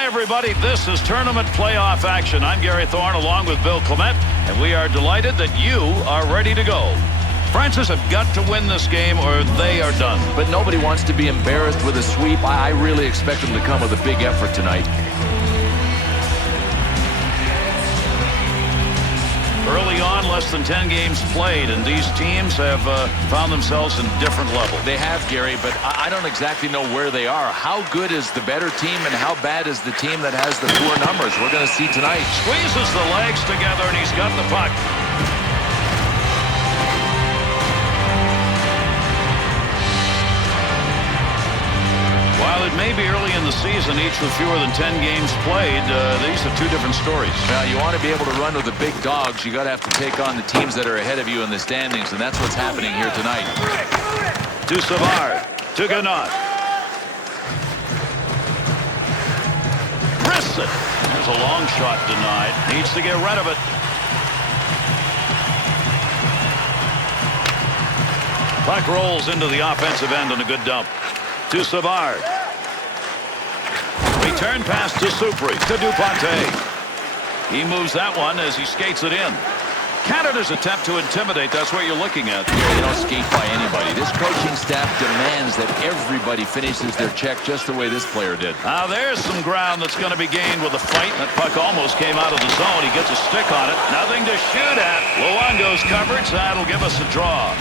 Hi, everybody. This is tournament playoff action. I'm Gary Thorne along with Bill Clement, and we are delighted that you are ready to go. Francis have got to win this game or they are done. But nobody wants to be embarrassed with a sweep. I really expect them to come with a big effort tonight. Early on, less than 10 games played, and these teams have found themselves in different levels. They have, Gary, but I don't exactly know where they are. How good is the better team, and how bad is the team that has the poor numbers? We're going to see tonight. Squeezes the legs together, and he's got the puck. While it may be early in the season, each with fewer than 10 games played, these are two different stories. Now, you want to be able to run with the big dogs. You got to have to take on the teams that are ahead of you in the standings, and that's what's happening here tonight. To Savard, to Ganot. Brisson. There's a long shot denied. Needs to get rid of it. Puck rolls into the offensive end and a good dump. To Savard. Return pass to Supri. To Duponte. He moves that one as he skates it in. Canada's attempt to intimidate, that's what you're looking at. Yeah, they don't skate by anybody. This coaching staff demands that everybody finishes their check just the way this player did. Now there's some ground that's going to be gained with a fight. That puck almost came out of the zone. He gets a stick on it. Nothing to shoot at. Luongo's coverage. That'll give us a draw.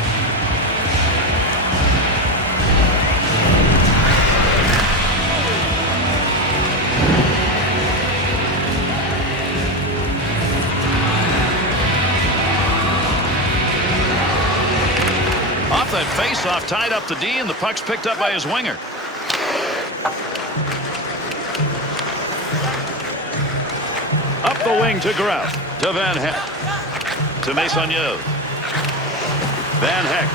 Off that face-off, tied up the D, and the puck's picked up by his winger. Up the wing to Graf. To Van Heck. To Maisonneuve. Van Heck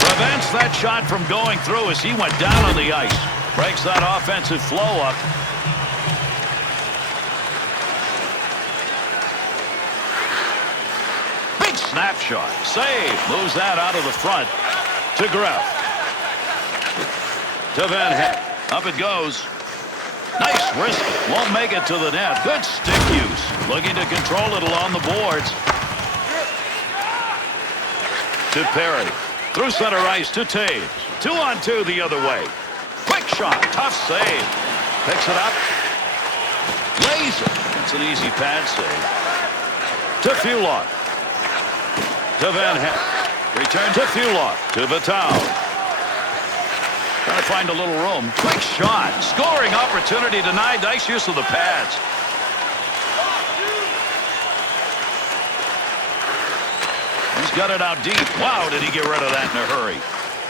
prevents that shot from going through as he went down on the ice. Breaks that offensive flow up. Snapshot. Save. Moves that out of the front. To Graf. To Van Heck. Up it goes. Nice wrist. Won't make it to the net. Good stick use. Looking to control it along the boards. To Perry. Through center ice to Taves. 2-on-2 the other way. Quick shot. Tough save. Picks it up. Lays it. It's an easy pad save. To Fulott. To Van Heck. Return to Fulott. To Vital. Trying to find a little room. Quick shot. Scoring opportunity denied. Nice use of the pads. He's got it out deep. Wow, did he get rid of that in a hurry.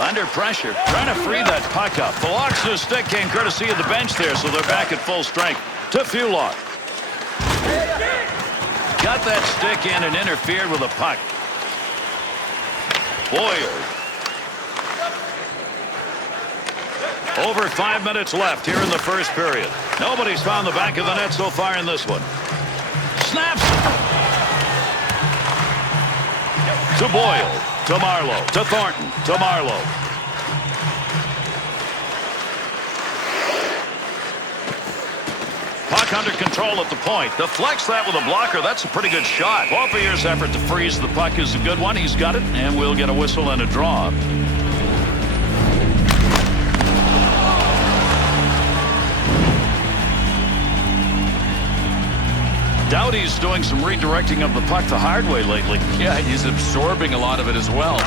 Under pressure. Trying to free that puck up. The Lox's stick came courtesy of the bench there, so they're back at full strength. To Fulott. Got that stick in and interfered with the puck. Boyer. Over 5 minutes left here in the first period. Nobody's found the back of the net so far in this one. Snaps. To Boyle. To Marleau. To Thornton. To Marleau. Puck under control at the point. Deflects that with a blocker. That's a pretty good shot. Beaupierre's effort to freeze the puck is a good one. He's got it, and we'll get a whistle and a draw. Doughty's doing some redirecting of the puck the hard way lately. Yeah, he's absorbing a lot of it as well.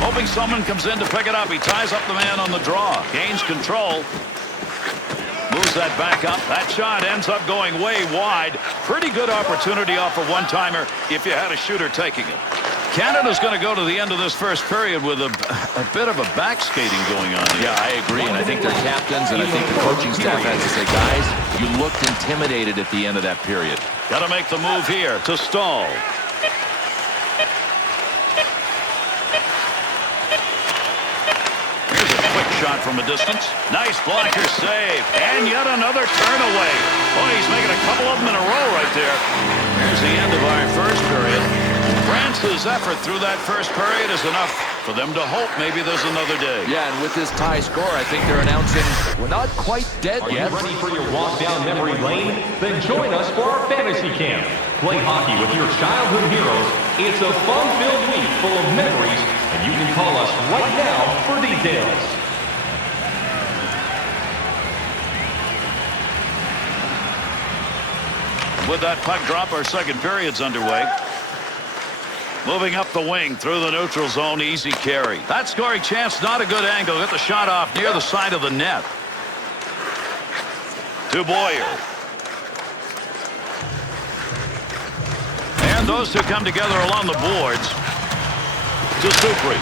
Hoping someone comes in to pick it up. He ties up the man on the draw. Gains control. Moves that back up. That shot ends up going way wide. Pretty good opportunity off a one-timer if you had a shooter taking it. Canada's going to go to the end of this first period with a bit of a back skating going on here. Yeah, I agree, and I think their captains and I think the coaching staff has to say, guys, you looked intimidated at the end of that period. Got to make the move here to Stahl. Shot from a distance. Nice blocker save. And yet another turn away. Boy, he's making a couple of them in a row right there. Here's the end of our first period. France his effort through that first period is enough for them to hope maybe there's another day. Yeah, and with this tie score, I think they're announcing we're not quite dead yet. Are you ready for your walk down memory lane? Then join us for our fantasy camp. Play hockey with your childhood heroes. It's a fun-filled week full of memories, and you can call us right now for details. With that puck drop, our second period's underway. Moving up the wing through the neutral zone, easy carry. That scoring chance, not a good angle. Get the shot off near the side of the net. To Boyer. And those two come together along the boards. To Supri.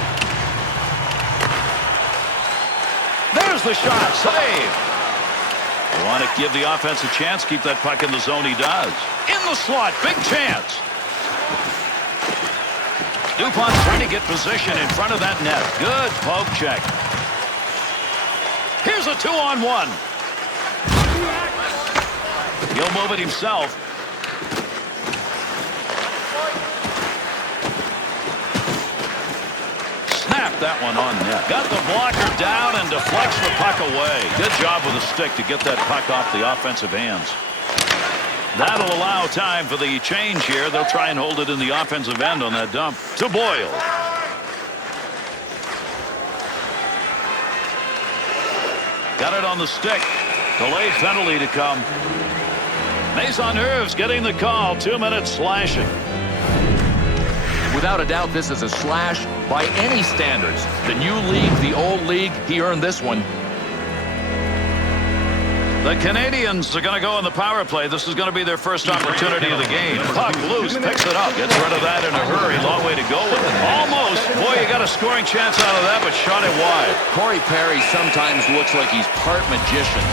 There's the shot. Save. They want to give the offense a chance. Keep that puck in the zone. He does. In the slot. Big chance. DuPont's trying to get position in front of that net. Good poke check. Here's a 2-on-1. He'll move it himself. Snap that one on net. Got the blocker down and deflects the puck away. Good job with the stick to get that puck off the offensive hands. That'll allow time for the change here. They'll try and hold it in the offensive end on that dump. To Boyle. Got it on the stick. Delayed penalty to come. Maisonneuve's getting the call. 2 minutes slashing. Without a doubt, this is a slash by any standards. The new league, the old league, he earned this one. The Canadians are going to go on the power play. This is going to be their first opportunity of the game. Puck loose, picks it up, gets rid of that in a hurry. Long way to go with it. Almost. Boy, you got a scoring chance out of that, but shot it wide. Corey Perry sometimes looks like he's part magician.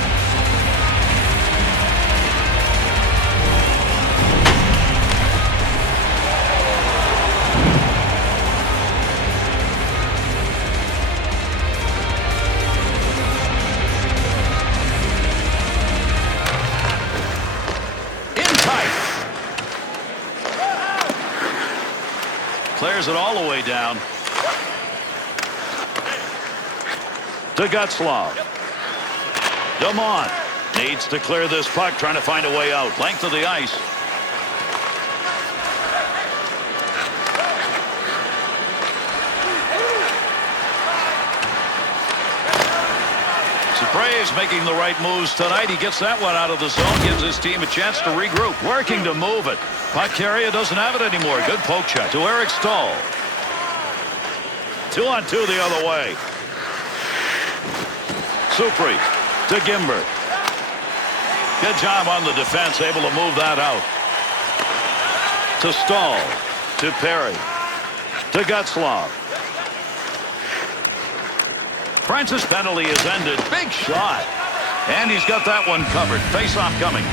Clears it all the way down. To Getzlaf. Dumont needs to clear this puck, trying to find a way out. Length of the ice. Braves making the right moves tonight. He gets that one out of the zone, gives his team a chance to regroup. Working to move it. Puck carrier doesn't have it anymore. Good poke check to Eric Stahl. 2-on-2 the other way. Supri to Gimbert. Good job on the defense, able to move that out. To Stahl. To Perry. To Getzlaf. Francis penalty is ended. Big shot. And he's got that one covered. Face-off coming.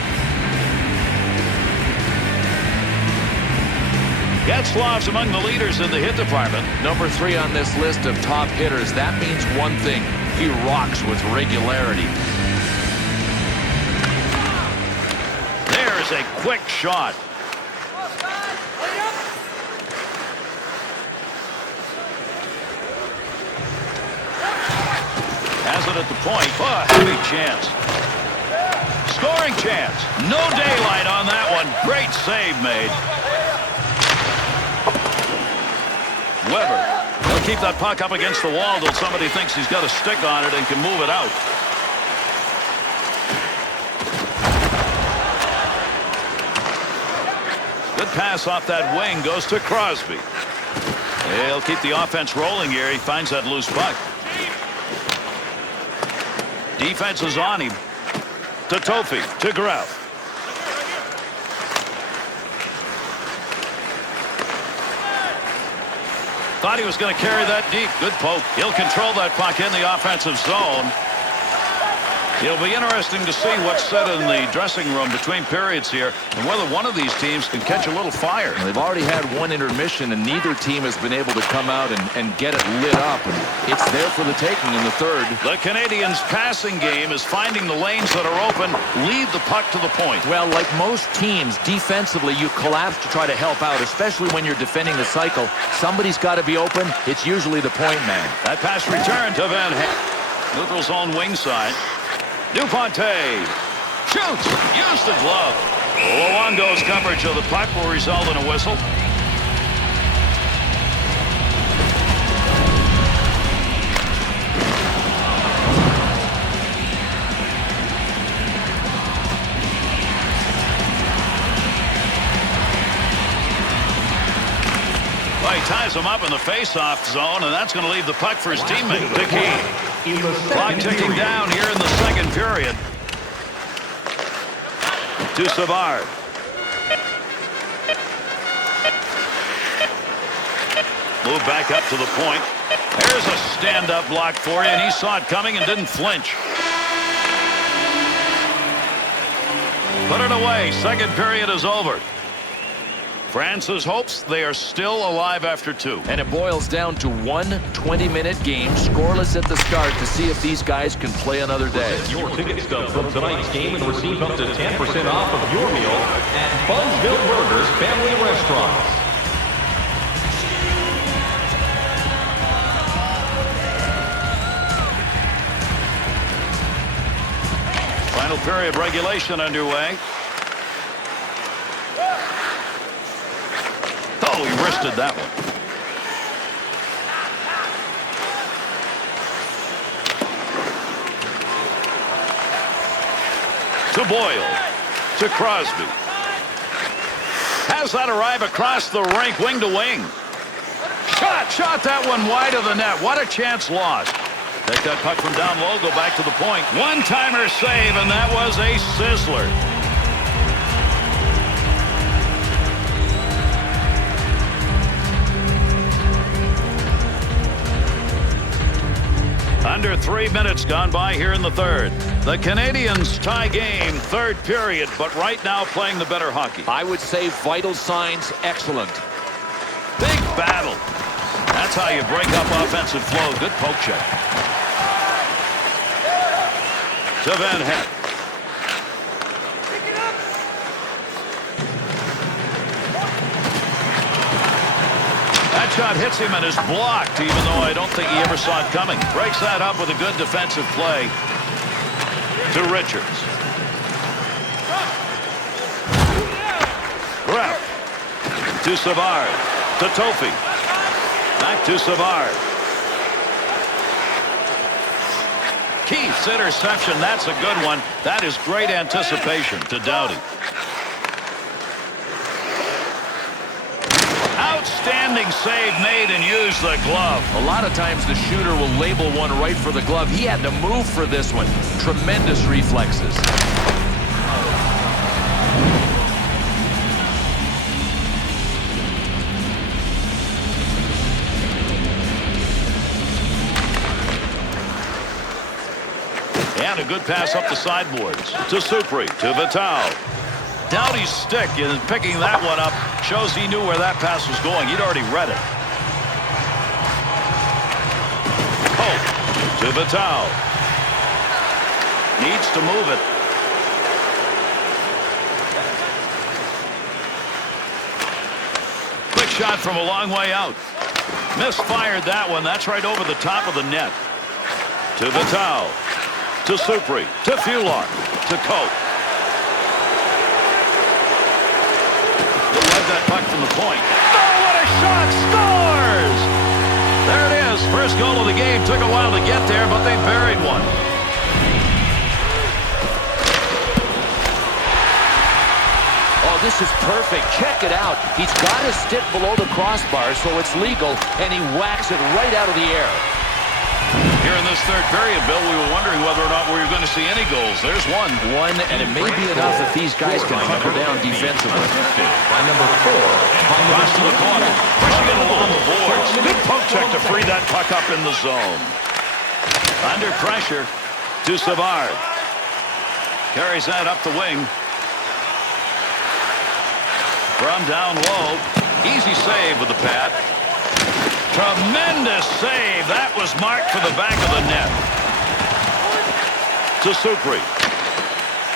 Getzlaf's among the leaders in the hit department. Number 3 on this list of top hitters. That means one thing. He rocks with regularity. There's a quick shot. Has it at the point. Oh, heavy chance. Scoring chance. No daylight on that one. Great save made. Weber. He'll keep that puck up against the wall till somebody thinks he's got a stick on it and can move it out. Good pass off that wing. Goes to Crosby. He'll keep the offense rolling here. He finds that loose puck. Defense is on him. To Toffee. To Graf. Thought he was going to carry that deep. Good poke. He'll control that puck in the offensive zone. It'll be interesting to see what's said in the dressing room between periods here and whether one of these teams can catch a little fire. They've already had one intermission, and neither team has been able to come out and get it lit up. And it's there for the taking in the third. The Canadians' passing game is finding the lanes that are open, lead the puck to the point. Well, like most teams, defensively, you collapse to try to help out, especially when you're defending the cycle. Somebody's got to be open. It's usually the point man. That pass returned to Van Heck. Neutral zone wing side. Duponte shoots, used the glove. Luongo's coverage of the puck will result in a whistle. Well, he ties him up in the face-off zone, and that's going to leave the puck for his teammate, Dickey. Clock ticking down here in the second period. To Savard. Move back up to the point. There's a stand-up block for you, and he saw it coming and didn't flinch. Put it away. Second period is over. France's hopes they are still alive after two. And it boils down to one 20-minute game, scoreless at the start, to see if these guys can play another day. Your ticket stub from tonight's game and receive up to 10% off of your meal at Bunsville Burgers Family Restaurants. Final period regulation underway. Oh, he wristed that one. To Boyle. To Crosby. Has that arrive across the rink, wing to wing. Shot that one wide of the net. What a chance lost. Take that puck from down low, go back to the point. One-timer save, and that was a sizzler. Under 3 minutes gone by here in the third. The Canadians tie game, third period, but right now playing the better hockey. I would say vital signs excellent. Big battle. That's how you break up offensive flow. Good poke check. To Van Heck. That shot hits him and is blocked, even though I don't think he ever saw it coming. Breaks that up with a good defensive play to Richards. Greff to Savard. To Toffee. Back to Savard. Keith's interception, that's a good one. That is great anticipation to Doughty. Outstanding save made and used the glove. A lot of times the shooter will label one right for the glove. He had to move for this one. Tremendous reflexes. And a good pass up the sideboards to Supri, to Vital. Doughty's stick in picking that one up shows he knew where that pass was going. He'd already read it. Pope to Vital. Needs to move it. Quick shot from a long way out. Misfired that one. That's right over the top of the net. To Vital. To Supri. To Fular. To Cope. Led that puck from the point. Oh, what a shot! Scores! There it is. First goal of the game. Took a while to get there, but they buried one. Oh, this is perfect. Check it out. He's got his stick below the crossbar, so it's legal, and he whacks it right out of the air. Here in this third period, Bill, we were wondering whether or not we were going to see any goals. There's one. And it may be enough if these guys can hunker down defensively. By number 4. Across to the corner. Pushing it along the boards. Good poke check to free that puck up in the zone. Under pressure to Savard. Carries that up the wing. From down low. Easy save with the pad. Tremendous save. That was marked for the back of the net. To Supri.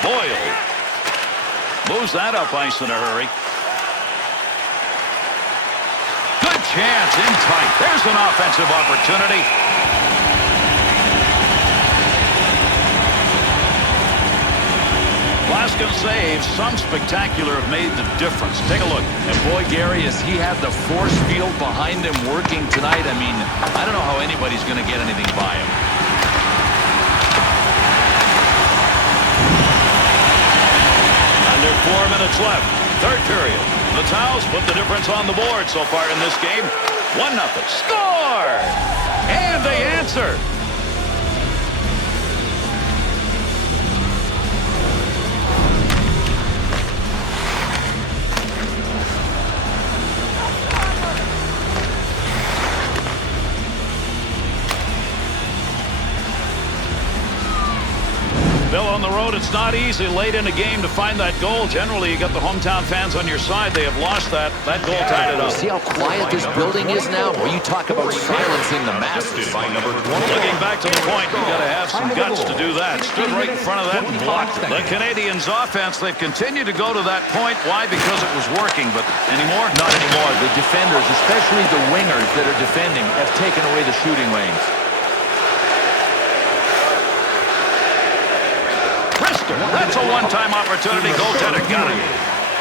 Boyle. Moves that up ice in a hurry. Good chance in tight. There's an offensive opportunity. Blaskin saves. Some spectacular have made the difference. Take a look. And boy, Gary, as he had the force field behind him working tonight, I mean, I don't know how anybody's going to get anything by him. Under 4 minutes left. Third period. The Towels put the difference on the board so far in this game. 1-0. Score! And they answer. Bill, on the road, it's not easy late in a game to find that goal. Generally, you got the hometown fans on your side. They have lost that. That goal tied it up. See how quiet this building is now? Well, you talk about silencing the masses. Looking back to the point, you've got to have some guts to do that. Stood right in front of that and blocked it. The Canadians' offense, they've continued to go to that point. Why? Because it was working. But anymore? Not anymore. The defenders, especially the wingers that are defending, have taken away the shooting lanes. That's a one-time opportunity. Goaltender got it.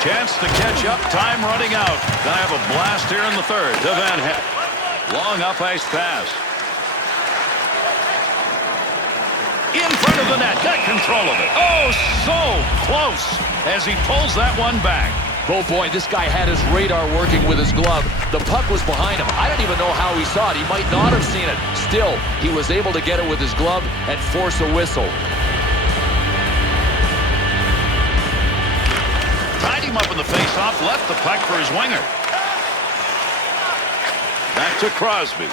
Chance to catch up. Time running out. Gonna have a blast here in the third. To Van Het. Long up ice pass. In front of the net. Got control of it. Oh, so close as he pulls that one back. Oh boy, this guy had his radar working with his glove. The puck was behind him. I don't even know how he saw it. He might not have seen it. Still, he was able to get it with his glove and force a whistle. Tied him up in the face-off, left the puck for his winger. Back to Crosby.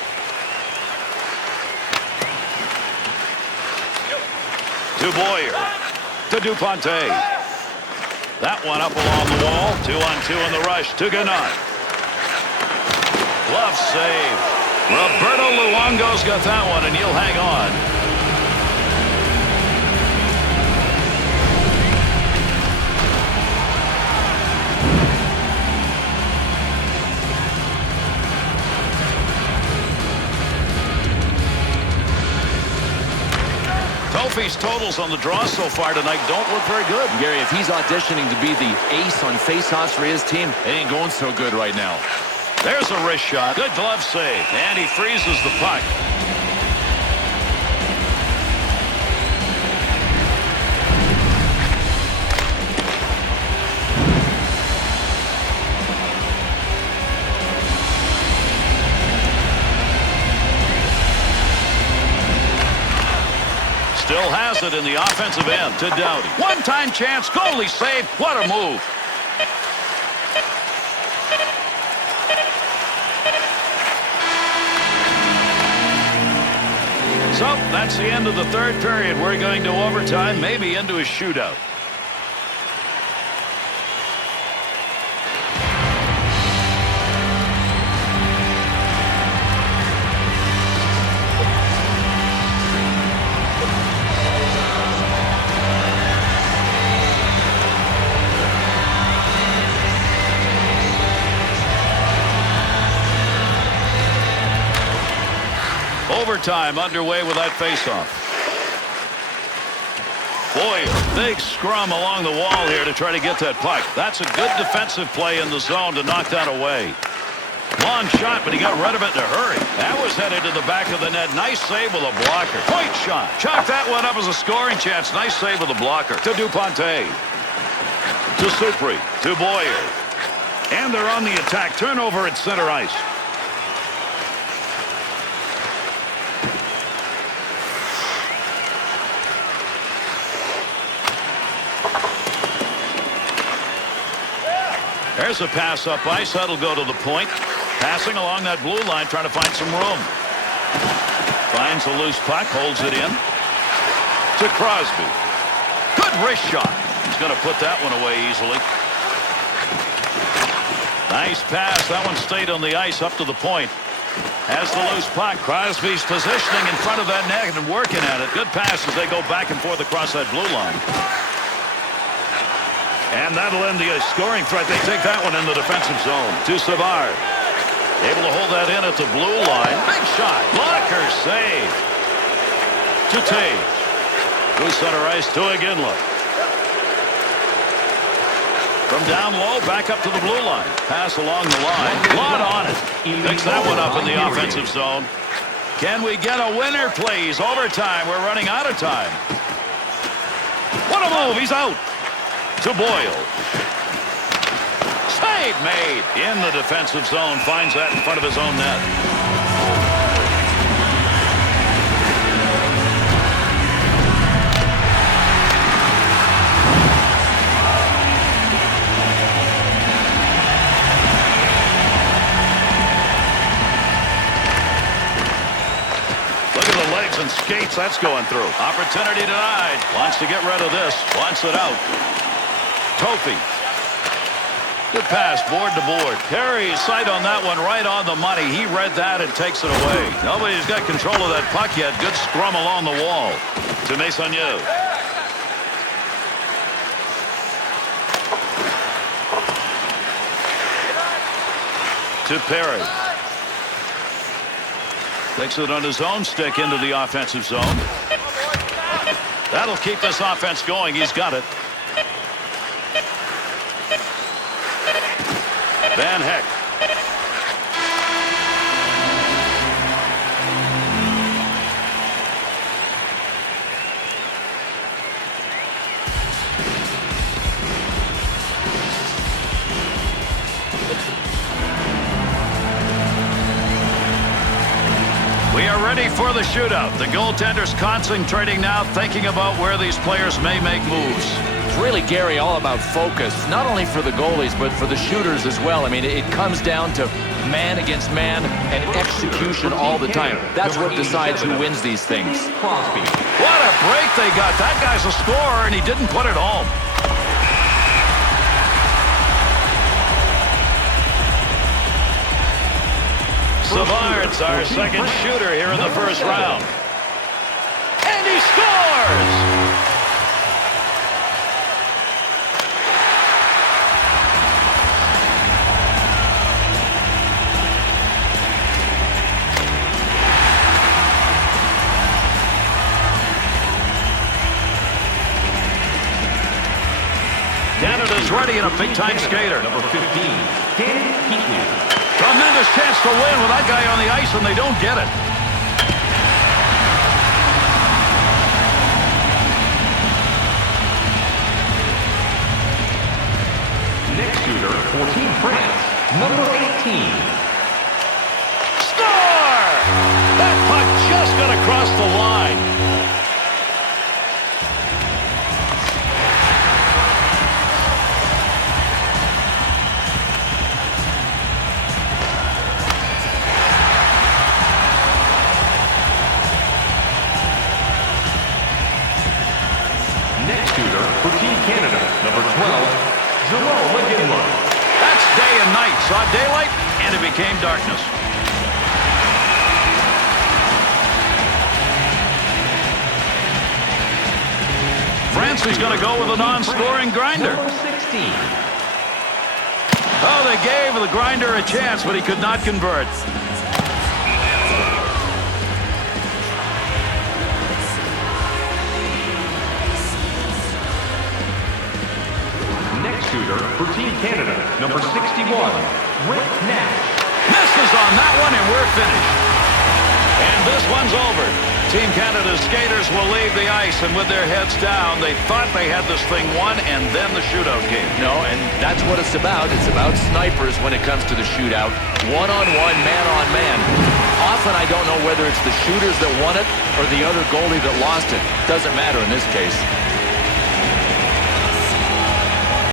To Boyer. To Duponte. That one up along the wall. 2-on-2 in the rush. To Gannat. Glove save. Roberto Luongo's got that one, and he'll hang on. Toffee's totals on the draw so far tonight don't look very good. Gary, if he's auditioning to be the ace on faceoffs for his team, it ain't going so good right now. There's a wrist shot. Good glove save. And he freezes the puck. Still has it in the offensive end to Doughty. One-time chance, goalie save. What a move. So that's the end of the third period. We're going to overtime, maybe into a shootout. Overtime underway with that faceoff. Boyer, big scrum along the wall here to try to get that puck. That's a good defensive play in the zone to knock that away. Long shot, but he got rid of it in a hurry. That was headed to the back of the net. Nice save with a blocker. Point shot. Chalk that one up as a scoring chance. Nice save with a blocker. To Duponte. To Supri. To Boyer. And they're on the attack. Turnover at center ice. There's a pass up ice. That'll go to the point. Passing along that blue line, trying to find some room. Finds a loose puck, holds it in. To Crosby. Good wrist shot. He's going to put that one away easily. Nice pass. That one stayed on the ice up to the point. Has the loose puck. Crosby's positioning in front of that net and working at it. Good pass as they go back and forth across that blue line. And that'll end the scoring threat. They take that one in the defensive zone. To Savard. Able to hold that in at the blue line. Big shot. Blocker save. To Tage. Through center ice to Iginla. From down low, back up to the blue line. Pass along the line. Lot on it. Picks that one up in the offensive zone. Can we get a winner, please? Overtime. We're running out of time. What a move. He's out. To Boyle. Save made. In the defensive zone. Finds that in front of his own net. And skates that's going through. Opportunity denied. Wants to get rid of this. Wants it out. Topi. Good pass board to board. Perry's sight on that one right on the money. He read that and takes it away. Nobody's got control of that puck yet. Good scrum along the wall. To Maisonneuve. To Perry. Takes it on his own stick into the offensive zone. That'll keep this offense going. He's got it. Van Heck. We are ready for the shootout. The goaltender's concentrating now, thinking about where these players may make moves. It's really, Gary, all about focus, not only for the goalies, but for the shooters as well. I mean, it comes down to man against man and execution all the time. That's what decides who wins these things. Crosby. What a break they got. That guy's a scorer, and he didn't put it home. Savard's our second shooter here in the first round. And he scores! Canada's ready and a big-time skater. Number 15, Danny Heatley. Tremendous chance to win with that guy on the ice, and they don't get it. Next shooter for Team France, number 18. Score! That puck just got across the line. For Team Canada, number 12, Jerome Iginla. That's day and night. Saw daylight, and it became darkness. France is going to go with a non-scoring grinder. Number 16. Oh, they gave the grinder a chance, but he could not convert. Shooter for Team Canada, number 61, Rick Nash. Misses on that one, and we're finished. And this one's over. Team Canada's skaters will leave the ice, and with their heads down, they thought they had this thing won, and then the shootout came. No, and that's what it's about. It's about snipers when it comes to the shootout. One-on-one, man-on-man. Often I don't know whether it's the shooters that won it or the other goalie that lost it. Doesn't matter in this case.